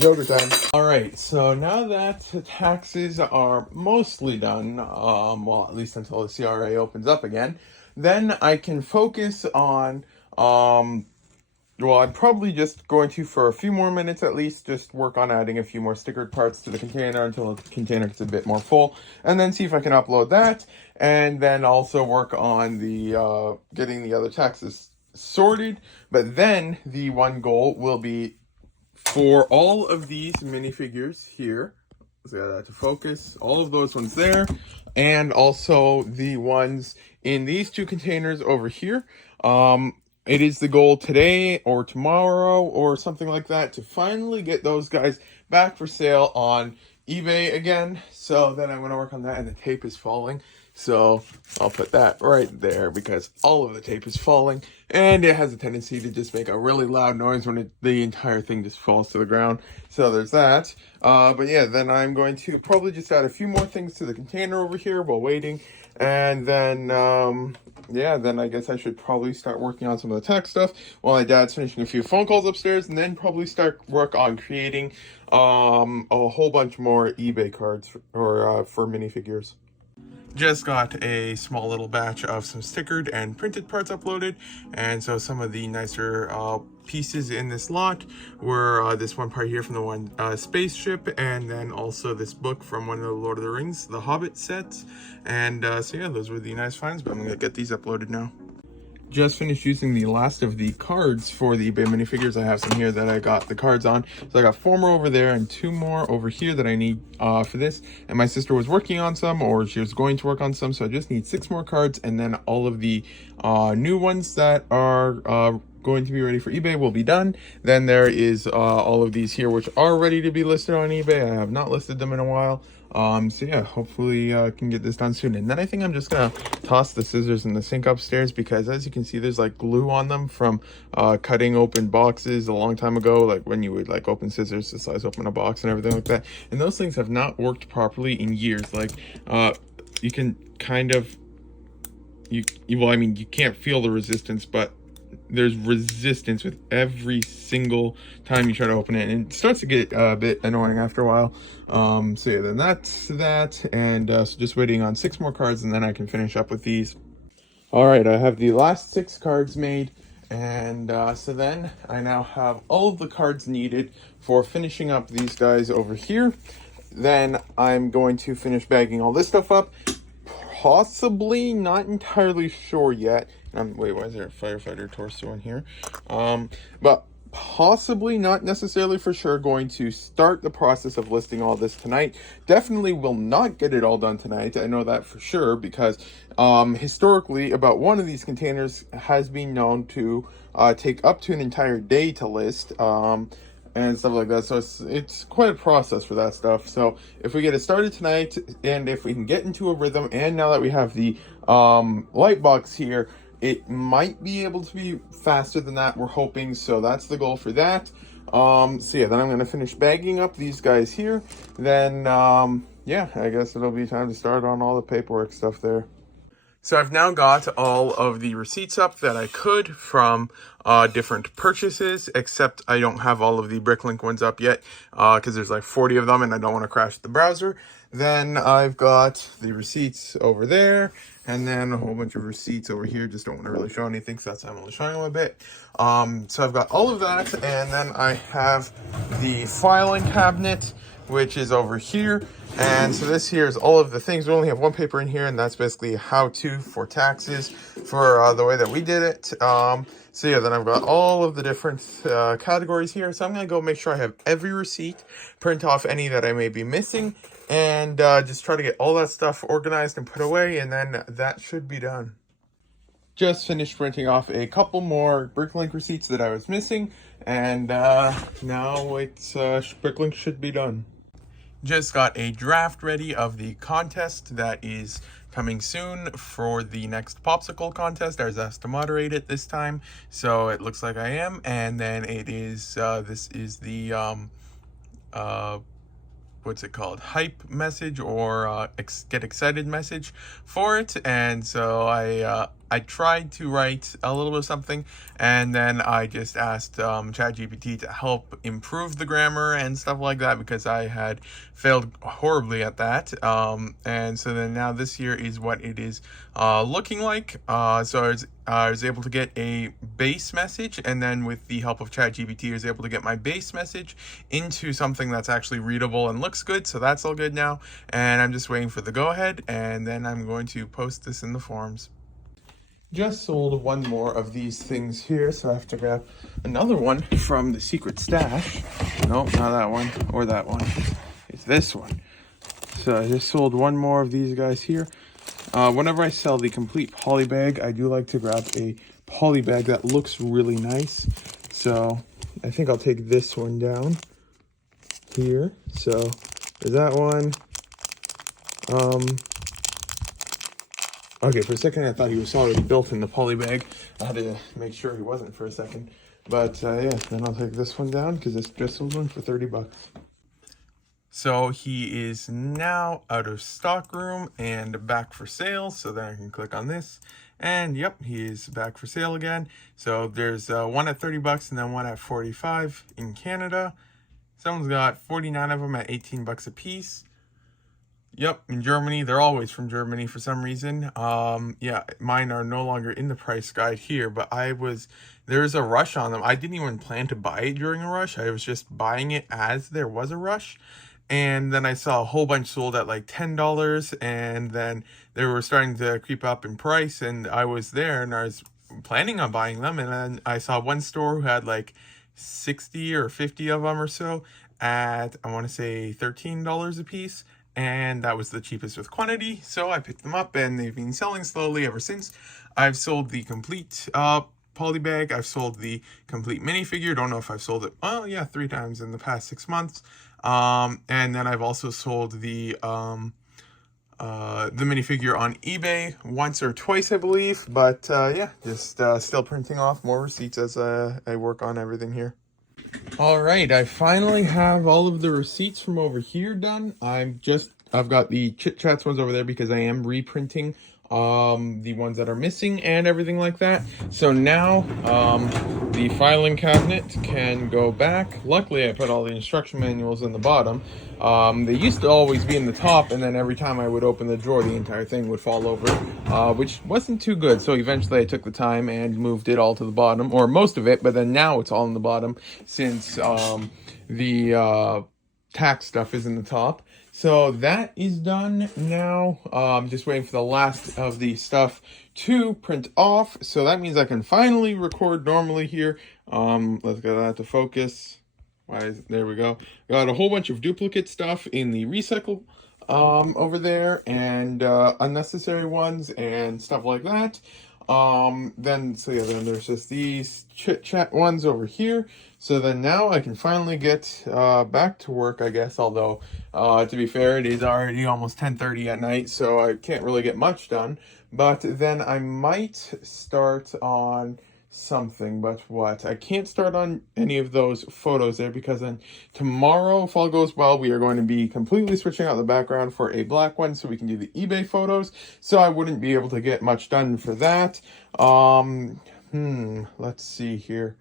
Yoga time. All right, so now that the taxes are mostly done, well, at least until the CRA opens up again, then I can focus on, well, I'm probably just going to, for a few more minutes at least, just work on adding a few more stickered parts to the container until the container gets a bit more full, and then see if I can upload that, and then also work on the getting the other taxes sorted. But then the one goal will be for all of these minifigures here, so I got that to focus, all of those ones there, and also the ones in these two containers over here. It is the goal today or tomorrow or something like that to finally get those guys back for sale on eBay again. So then I'm going to work on that, and the tape is falling. So I'll put that right there because all of the tape is falling, and it has a tendency to just make a really loud noise when the entire thing just falls to the ground. So there's that. But yeah, then I'm going to probably just add a few more things to the container over here while waiting. And then, yeah, then I guess I should probably start working on some of the tech stuff while my dad's finishing a few phone calls upstairs, and then probably start work on creating a whole bunch more eBay cards for minifigures. Just got a small little batch of some stickered and printed parts uploaded, and so some of the nicer pieces in this lot were this one part here from the one spaceship, and then also this book from one of the Lord of the Rings, the Hobbit sets. And so yeah, those were the nice finds, but I'm gonna get these uploaded now. Just finished using the last of the cards for the eBay minifigures. I have some here that I got the cards on. So I got 4 more over there and 2 more over here that I need for this. And my sister was working on some, or she was going to work on some. So I just need 6 more cards, and then all of the new ones that are going to be ready for eBay will be done. Then there is all of these here which are ready to be listed on eBay. I have not listed them in a while. So yeah, hopefully I can get this done soon. And then I think I'm just gonna toss the scissors in the sink upstairs, because as you can see, there's like glue on them from cutting open boxes a long time ago, like when you would like open scissors to slice open a box and everything like that. And those things have not worked properly in years. Like you can kind of, well, I mean, you can't feel the resistance, but there's resistance with every single time you try to open it, and it starts to get a bit annoying after a while. So yeah, then that's that, and so just waiting on 6 more cards, and then I can finish up with these. All right, I have the last 6 cards made, and so then I now have all of the cards needed for finishing up these guys over here. Then I'm going to finish bagging all this stuff up. Possibly, not entirely sure yet. Wait, why is there a firefighter torso in here? But possibly, not necessarily for sure, going to start the process of listing all this tonight. Definitely will not get it all done tonight. I know that for sure, because historically, about one of these containers has been known to take up to an entire day to list. And stuff like that. So it's quite a process for that stuff. So if we get it started tonight, and if we can get into a rhythm, and now that we have the light box here, it might be able to be faster than that, we're hoping. So that's the goal for that. So yeah, then I'm going to finish bagging up these guys here. Then yeah, I guess it'll be time to start on all the paperwork stuff there. So I've now got all of the receipts up that I could from different purchases, except I don't have all of the Bricklink ones up yet, because there's like 40 of them and I don't want to crash the browser. Then I've got the receipts over there, and then a whole bunch of receipts over here. Just don't want to really show anything, because that's I'm only showing them a bit. So I've got all of that, and then I have the filing cabinet, which is over here. And so this here is all of the things. We only have one paper in here, and that's basically how-to for taxes for the way that we did it. So yeah, then I've got all of the different categories here. So I'm going to go make sure I have every receipt, print off any that I may be missing, and just try to get all that stuff organized and put away, and then that should be done. Just finished printing off a couple more Bricklink receipts that I was missing, and now it's Bricklink should be done. Just got a draft ready of the contest that is coming soon for the next popsicle contest. I was asked to moderate it this time, so it looks like I am. And then it is this is the what's it called, hype message, or get excited message for it. And so I I tried to write a little bit of something, and then I just asked ChatGPT to help improve the grammar and stuff like that, because I had failed horribly at that. And so then now this year is what it is looking like. So I was able to get a base message, and then with the help of ChatGPT, I was able to get my base message into something that's actually readable and looks good. So that's all good now, and I'm just waiting for the go ahead, and then I'm going to post this in the forums. Just sold one more of these things here, so I have to grab another one from the secret stash. Nope, not that one or that one. It's this one. So I just sold one more of these guys here. Whenever I sell the complete poly bag, I do like to grab a poly bag that looks really nice. So I think I'll take this one down here. So there's that one. Okay, for a second I thought he was already built in the poly bag. I had to make sure he wasn't for a second. But yeah, then I'll take this one down because it's just sold one for 30 bucks. So he is now out of stock room and back for sale. So then I can click on this, and yep, he is back for sale again. So there's one at 30 bucks and then one at 45 in Canada. Someone's got 49 of them at 18 bucks a piece. Yep, in Germany. They're always from Germany for some reason. Yeah, mine are no longer in the price guide here, but there's a rush on them. I didn't even plan to buy it during a rush. I was just buying it as there was a rush. And then I saw a whole bunch sold at like $10, and then they were starting to creep up in price, and I was there and I was planning on buying them, and then I saw one store who had like 60 or 50 of them or so at, I want to say, $13 a piece, and that was the cheapest with quantity. So I picked them up, and they've been selling slowly ever since. I've sold the complete poly bag. I've sold the complete minifigure. Don't know if I've sold it, oh yeah, 3 times in the past 6 months. And then I've also sold the minifigure on eBay once or twice, I believe. But yeah, just still printing off more receipts as I work on everything here. All right, I finally have all of the receipts from over here done. I've got the Chit Chats ones over there because I am reprinting the ones that are missing and everything like that. So now the filing cabinet can go back. Luckily I put all the instruction manuals in the bottom. They used to always be in the top, and then every time I would open the drawer the entire thing would fall over, which wasn't too good. So eventually I took the time and moved it all to the bottom, or most of it, but then now it's all in the bottom since the tax stuff is in the top. So that is done now. Just waiting for the last of the stuff to print off. So that means I can finally record normally here. Let's get that to focus. There we go. Got a whole bunch of duplicate stuff in the recycle over there, and unnecessary ones and stuff like that. Then there's just these Chit Chat ones over here. So then now I can finally get back to work, I guess, although to be fair, it is already almost 10:30 at night, so I can't really get much done. But then I might start on something, but what? I can't start on any of those photos there, because then tomorrow, if all goes well, we are going to be completely switching out the background for a black one so we can do the eBay photos. So I wouldn't be able to get much done for that. Let's see here.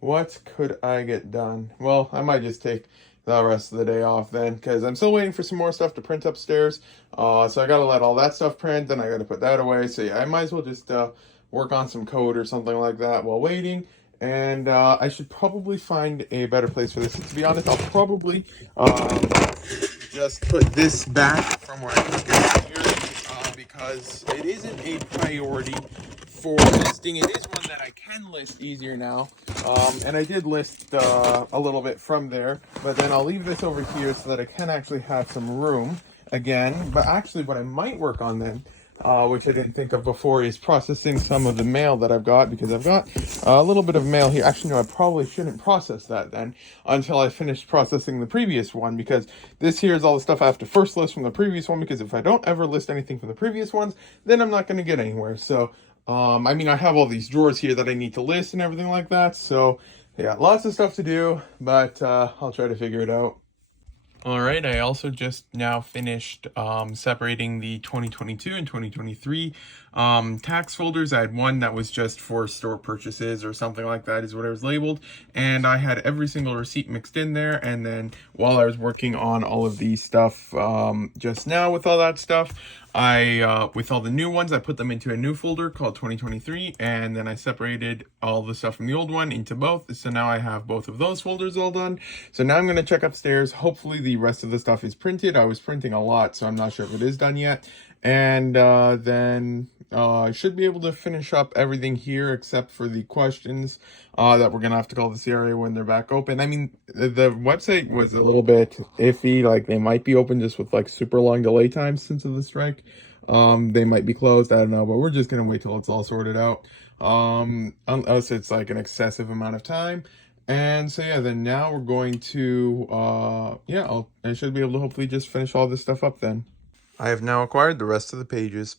What could I get done? Well, I might just take the rest of the day off then, because I'm still waiting for some more stuff to print upstairs. So I gotta let all that stuff print, then I gotta put that away. So yeah, I might as well just work on some code or something like that while waiting. And I should probably find a better place for this. To be honest, I'll probably just put this back from where I took it here, because it isn't a priority for listing. It is one that I can list easier now, and I did list a little bit from there, but then I'll leave this over here so that I can actually have some room again. But actually what I might work on then, which I didn't think of before, is processing some of the mail that I've got, because I've got a little bit of mail here. Actually, no, I probably shouldn't process that then until I finish processing the previous one, because this here is all the stuff I have to first list from the previous one, because if I don't ever list anything from the previous ones, then I'm not going to get anywhere. So I mean, I have all these drawers here that I need to list and everything like that. So yeah, lots of stuff to do, but I'll try to figure it out. All right, I also just now finished separating the 2022 and 2023 tax folders. I had one that was just for store purchases or something like that is what it was labeled. And I had every single receipt mixed in there. And then while I was working on all of these stuff just now with all that stuff, with all the new ones, I put them into a new folder called 2023, and then I separated all the stuff from the old one into both. So now I have both of those folders all done. So now I'm going to check upstairs. Hopefully the rest of the stuff is printed. I was printing a lot, so I'm not sure if it is done yet. And then I should be able to finish up everything here except for the questions that we're going to have to call the CRA when they're back open. I mean, the website was a little bit iffy. Like, they might be open just with like super long delay times since of the strike. They might be closed. I don't know, but we're just going to wait till it's all sorted out. Unless it's like an excessive amount of time. And so yeah, then now we're going to I should be able to hopefully just finish all this stuff up then. I have now acquired the rest of the pages.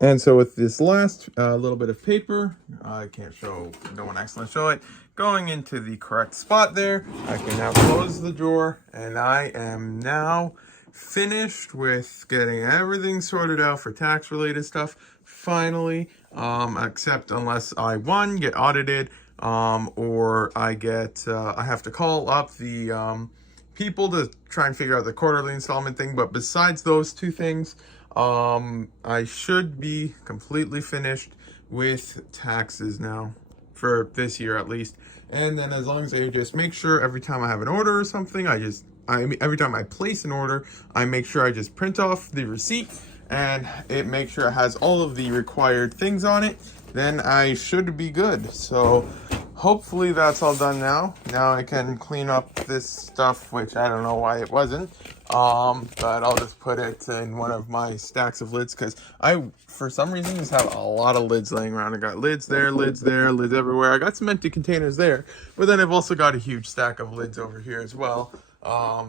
And so with this last little bit of paper, I can't show, don't want to accidentally show it, going into the correct spot there, I can now close the drawer, and I am now finished with getting everything sorted out for tax related stuff, finally, except unless I, one, get audited, or I have to call up the people to try and figure out the quarterly installment thing. But besides those two things, I should be completely finished with taxes now for this year at least. And then as long as I just make sure every time I have an order or something, every time I place an order, I make sure I just print off the receipt and it makes sure it has all of the required things on it, then I should be good. So hopefully that's all done now. Now I can clean up this stuff, which I don't know why it wasn't. But I'll just put it in one of my stacks of lids because I, for some reason, just have a lot of lids laying around. I got lids there, lids everywhere. I got some empty containers there, but then I've also got a huge stack of lids over here as well.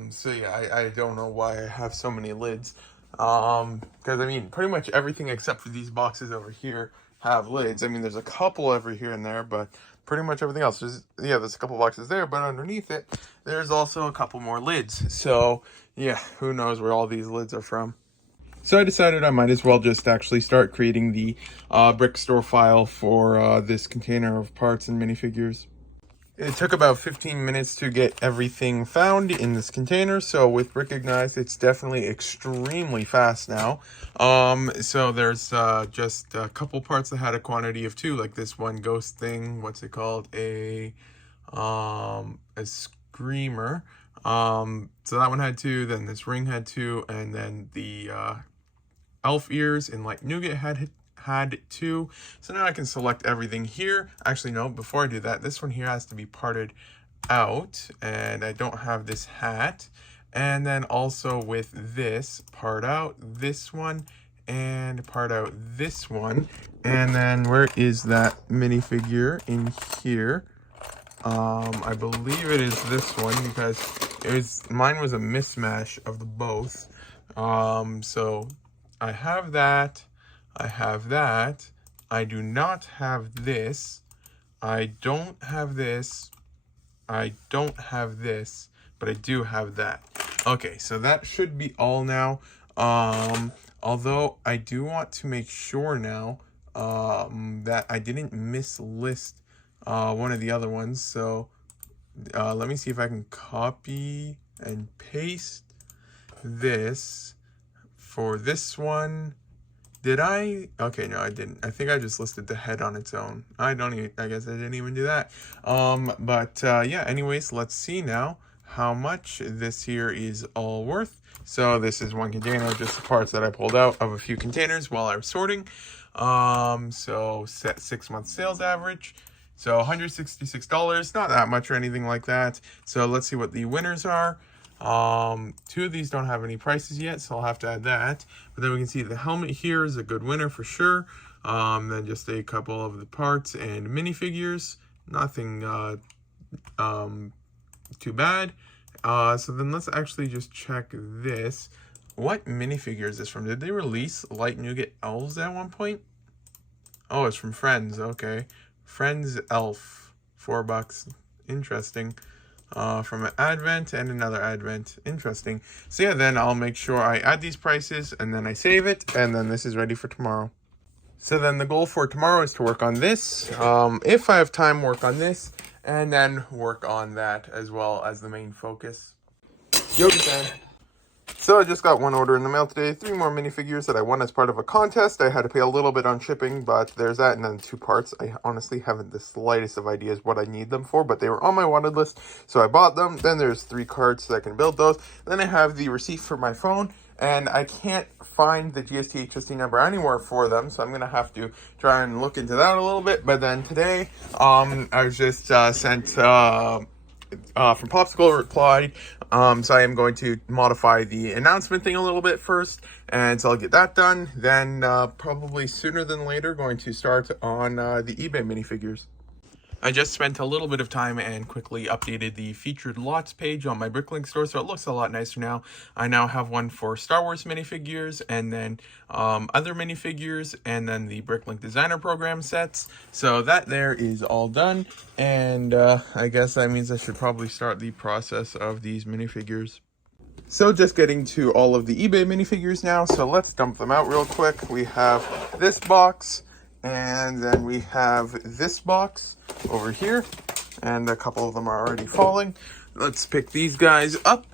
So yeah, I don't know why I have so many lids. Because I mean, pretty much everything except for these boxes over here have lids. I mean, there's a couple over here and there, but pretty much everything else. There's a couple boxes there, but underneath it, there's also a couple more lids. So yeah, who knows where all these lids are from. So I decided I might as well just actually start creating the brick store file for this container of parts and minifigures. It took about 15 minutes to get everything found in this container. So with Bricklink, it's definitely extremely fast now. So there's just a couple parts that had a quantity of 2, like this one ghost thing. What's it called? A screamer. So that one had 2. Then this ring had 2, and then the elf ears in light nougat had 2. So now I can select everything here. Actually, no, before I do that, this one here has to be parted out, and I don't have this hat. And then also with this, part out this one and part out this one. And then where is that minifigure in here? I believe it is this one because mine was a mismatch of the both. So I have that. I have that. I do not have this. I don't have this. I don't have this, but I do have that. Okay, so that should be all now. Although I do want to make sure now that I didn't mislist one of the other ones. So let me see if I can copy and paste this for this one. Did I? Okay, no, I didn't. I think I just listed the head on its own. I guess I didn't even do that. Yeah, anyways, let's see now how much this here is all worth. So this is one container, just the parts that I pulled out of a few containers while I was sorting. So set 6-month sales average. So $166, not that much or anything like that. So let's see what the winners are. 2 of these don't have any prices yet, so I'll have to add that. But then we can see the helmet here is a good winner for sure. Then just a couple of the parts and minifigures. Nothing too bad. So then let's actually just check this. What minifigure is this from? Did they release Light Nougat Elves at one point? Oh, it's from Friends. Okay. Friends Elf. $4. Interesting. From an Advent and another Advent. Interesting. So yeah, then I'll make sure I add these prices and then I save it, and then this is ready for tomorrow. So then the goal for tomorrow is to work on this. If I have time, work on this, and then work on that as well as the main focus. Yoga time. So I just got one order in the mail today, 3 more minifigures that I won as part of a contest. I had to pay a little bit on shipping, but there's that, and then 2 parts. I honestly haven't the slightest of ideas what I need them for, but they were on my wanted list, so I bought them. Then there's 3 carts that I can build those. Then I have the receipt for my phone, and I can't find the GST HST number anywhere for them, so I'm going to have to try and look into that a little bit. But then today, I was just sent... from Popsicle replied, so I am going to modify the announcement thing a little bit first, and so I'll get that done. Then probably sooner than later going to start on the eBay minifigures. I just spent a little bit of time and quickly updated the featured lots page on my Bricklink store, so it looks a lot nicer now. I now have one for Star Wars minifigures, and then other minifigures, and then the Bricklink Designer Program sets. So that there is all done, and I guess that means I should probably start the process of these minifigures. So just getting to all of the eBay minifigures now, so let's dump them out real quick. We have this box, and then we have this box over here, and a couple of them are already falling. Let's pick these guys up.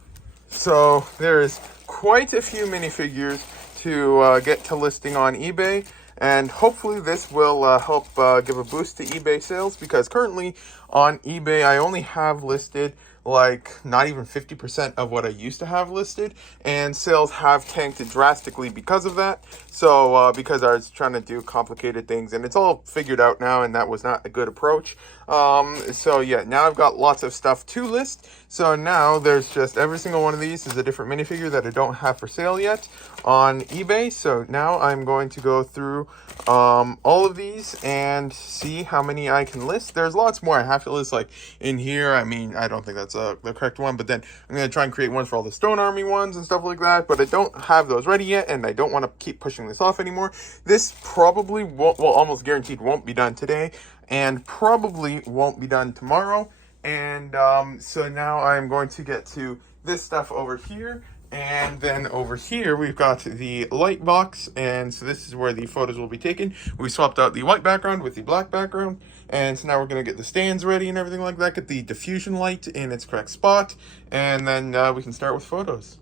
So there is quite a few minifigures to get to listing on eBay, and hopefully this will help give a boost to eBay sales, because currently on eBay I only have listed like not even 50% of what I used to have listed, and sales have tanked drastically because of that. So because I was trying to do complicated things, and it's all figured out now, and that was not a good approach. So yeah, now I've got lots of stuff to list. So now there's just every single one of these is a different minifigure that I don't have for sale yet on eBay. So now I'm going to go through all of these and see how many I can list. There's lots more I have to list, like in here. I mean, I don't think that's the correct one, but then I'm going to try and create one for all the Stone Army ones and stuff like that, but I don't have those ready yet, and I don't want to keep pushing this off anymore. This probably won't, well, almost guaranteed won't be done today, and probably won't be done tomorrow. And so now I'm going to get to this stuff over here. And then over here, we've got the light box, and so this is where the photos will be taken. We swapped out the white background with the black background, and so now we're going to get the stands ready and everything like that, get the diffusion light in its correct spot, and then we can start with photos.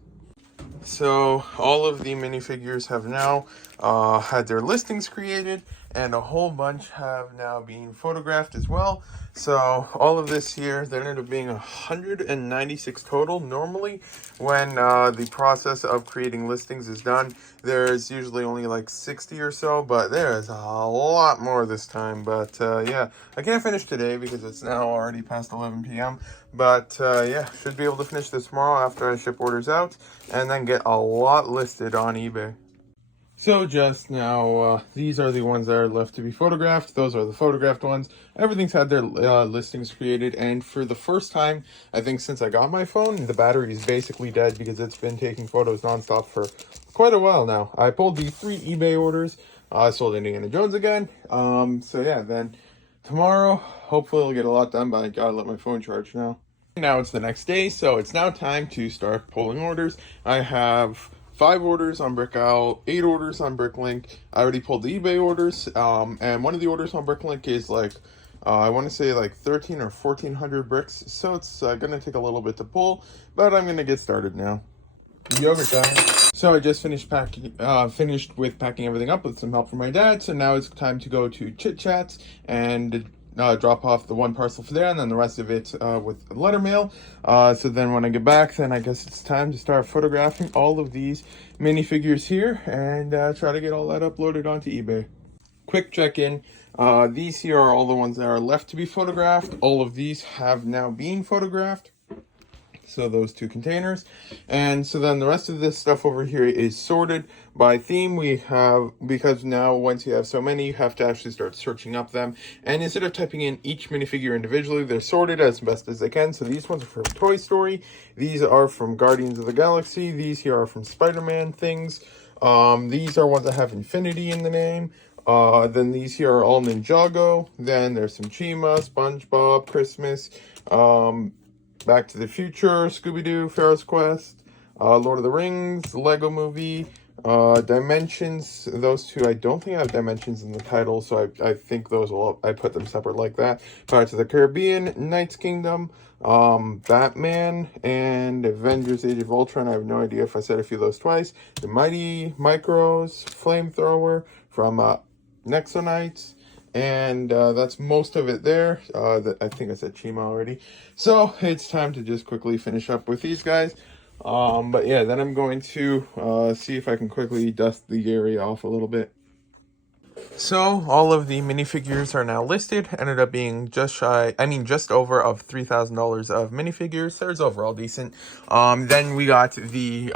So all of the minifigures have now had their listings created, and a whole bunch have now been photographed as well. So all of this here, there ended up being 196 total. Normally, when the process of creating listings is done, there's usually only like 60 or so, but there is a lot more this time. But yeah, I can't finish today because it's now already past 11 p.m. But yeah, should be able to finish this tomorrow after I ship orders out, and then get a lot listed on eBay. So just now, these are the ones that are left to be photographed. Those are the photographed ones. Everything's had their listings created, and for the first time, I think since I got my phone, the battery is basically dead because it's been taking photos nonstop for quite a while now. I pulled the 3 eBay orders. I sold Indiana Jones again. So yeah, then tomorrow, hopefully I'll get a lot done, but I gotta let my phone charge now. Now it's the next day, so it's now time to start pulling orders. I have 5 orders on Brickowl, 8 orders on Bricklink. I already pulled the eBay orders, and one of the orders on Bricklink is like, I want to say like 13 or 1400 bricks, so it's going to take a little bit to pull, but I'm going to get started now. Yogurt time. So I just finished with packing everything up with some help from my dad, so now it's time to go to Chit Chats and drop off the 1 parcel for there, and then the rest of it with letter mail. So then when I get back, then I guess it's time to start photographing all of these minifigures here and try to get all that uploaded onto eBay. Quick check-in. These here are all the ones that are left to be photographed. All of these have now been photographed. So those 2 containers. And so then the rest of this stuff over here is sorted by theme. We have, because now once you have so many, you have to actually start searching up them. And instead of typing in each minifigure individually, they're sorted as best as they can. So these ones are from Toy Story. These are from Guardians of the Galaxy. These here are from Spider-Man things. These are ones that have Infinity in the name. Then these here are all Ninjago. Then there's some Chima, SpongeBob, Christmas, Back to the Future, Scooby-Doo, Ferris Quest, Lord of the Rings, Lego Movie, Dimensions, those two, I don't think I have dimensions in the title, so I think those I put them separate like that. Pirates of the Caribbean, Knights Kingdom, Batman, and Avengers Age of Ultron. I have no idea if I said a few of those twice. The Mighty Micros, Flamethrower from Nexonites, and that's most of it there. I think I said Chima already. So it's time to just quickly finish up with these guys. But yeah, then I'm going to see if I can quickly dust the area off a little bit. So all of the minifigures are now listed. Ended up being just over of $3,000 of minifigures. There's overall decent. Then we got the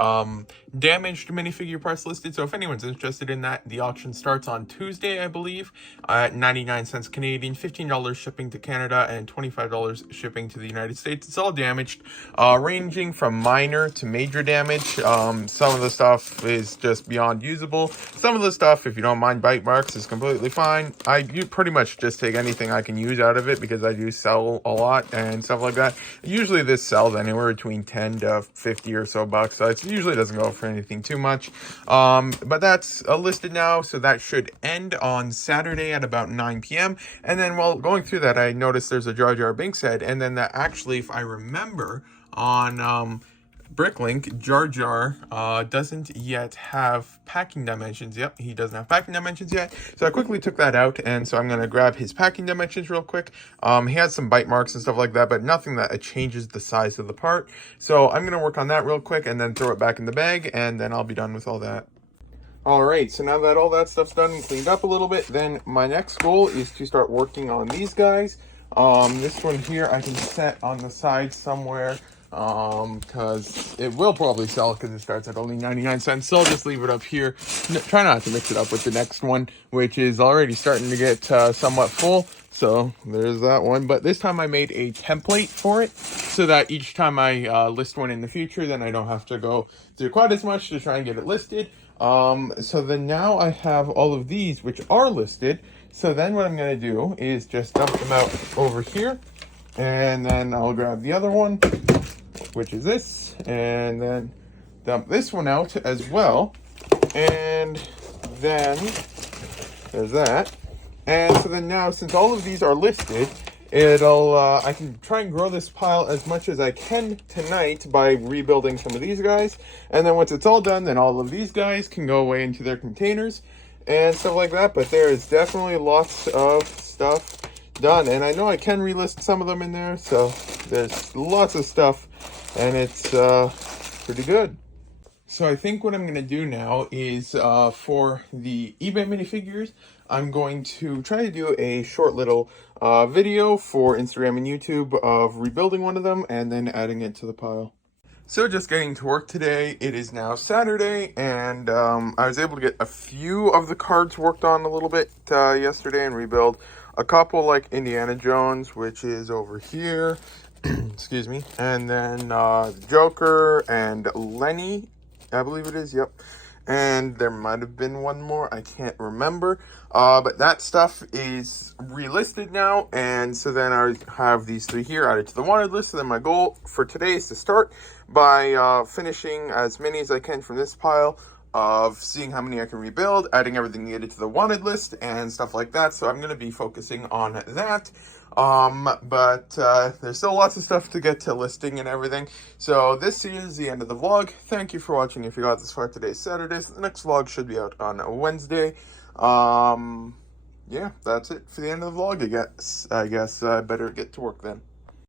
damaged minifigure price listed. So if anyone's interested in that, the auction starts on Tuesday, I believe, at 99 cents Canadian, $15 shipping to Canada, and $25 shipping to the United States. It's all damaged, ranging from minor to major damage. Some of the stuff is just beyond usable. Some of the stuff, if you don't mind bite marks, is completely fine. You pretty much just take anything I can use out of it because I do sell a lot and stuff like that. Usually this sells anywhere between 10 to 50 or so bucks, so it usually doesn't go for anything too much. But that's listed now, so that should end on Saturday at about 9 p.m. And then while going through that, I noticed there's a Jar Jar Binks head, and then that actually, if I remember, on Bricklink, Jar Jar doesn't yet have packing dimensions. Yep, he doesn't have packing dimensions yet. So I quickly took that out, and so I'm going to grab his packing dimensions real quick. He has some bite marks and stuff like that, but nothing that changes the size of the part. So I'm going to work on that real quick and then throw it back in the bag, and then I'll be done with all that. Alright, so now that all that stuff's done and cleaned up a little bit, then my next goal is to start working on these guys. This one here I can set on the side somewhere, because it will probably sell because it starts at only 99 cents. So I'll just leave it up here. Try not to mix it up with the next one, which is already starting to get somewhat full. So there's that one. But this time I made a template for it so that each time I list one in the future, then I don't have to go through quite as much to try and get it listed. So then now I have all of these which are listed. So then what I'm going to do is just dump them out over here. And then I'll grab the other one, which is this, and then dump this one out as well. And then there's that. And so then now, since all of these are listed, I can try and grow this pile as much as I can tonight by rebuilding some of these guys. And then once it's all done, then all of these guys can go away into their containers and stuff like that. But there is definitely lots of stuff done, and I know I can relist some of them in there, so there's lots of stuff, and it's pretty good. So I think what I'm going to do now is for the eBay minifigures, I'm going to try to do a short little video for Instagram and YouTube of rebuilding one of them and then adding it to the pile. So just getting to work today. It is now Saturday, and I was able to get a few of the cards worked on a little bit yesterday and rebuild a couple, like Indiana Jones, which is over here. Excuse me. And then Joker and Lenny, I believe it is. Yep. And there might have been one more. I can't remember. But that stuff is relisted now. And so then I have these three here added to the wanted list. So then my goal for today is to start by finishing as many as I can from this pile, of seeing how many I can rebuild, adding everything needed to the wanted list, and stuff like that. So I'm going to be focusing on that. But there's still lots of stuff to get to listing and everything. So this is the end of the vlog. Thank you for watching. If you got this far, today's Saturday, so the next vlog should be out on Wednesday. Yeah, that's it for the end of the vlog. I guess I better get to work then.